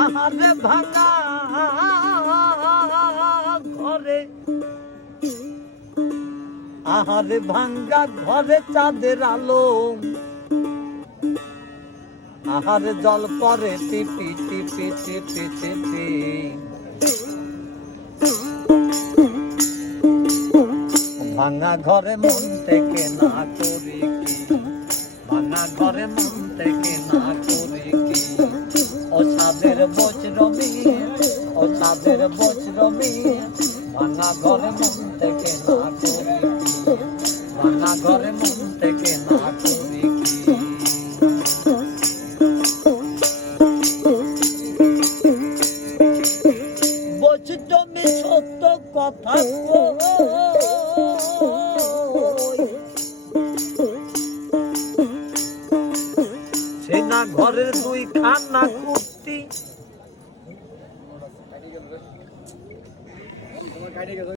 আহারে ভাঙা ঘরে, আহারে ভাঙ্গা ঘরে চাঁদের আলো, আহারে জল পরে টিপি টিপি টিপি টিপি। ভাঙা ঘরে মন থেকে না করি কি, ভাঙা ঘরে মন থেকে না করি কি, ও সাদের বজ্রমি, ও সাদের বজ্রমি। ভাঙা ঘরে মন থেকে না করি কি, ভাঙা ঘরে মন থেকে না করি কি। বলছি তুমি সত্য কথা সে না ঘরের দুই খানা কুর্তি।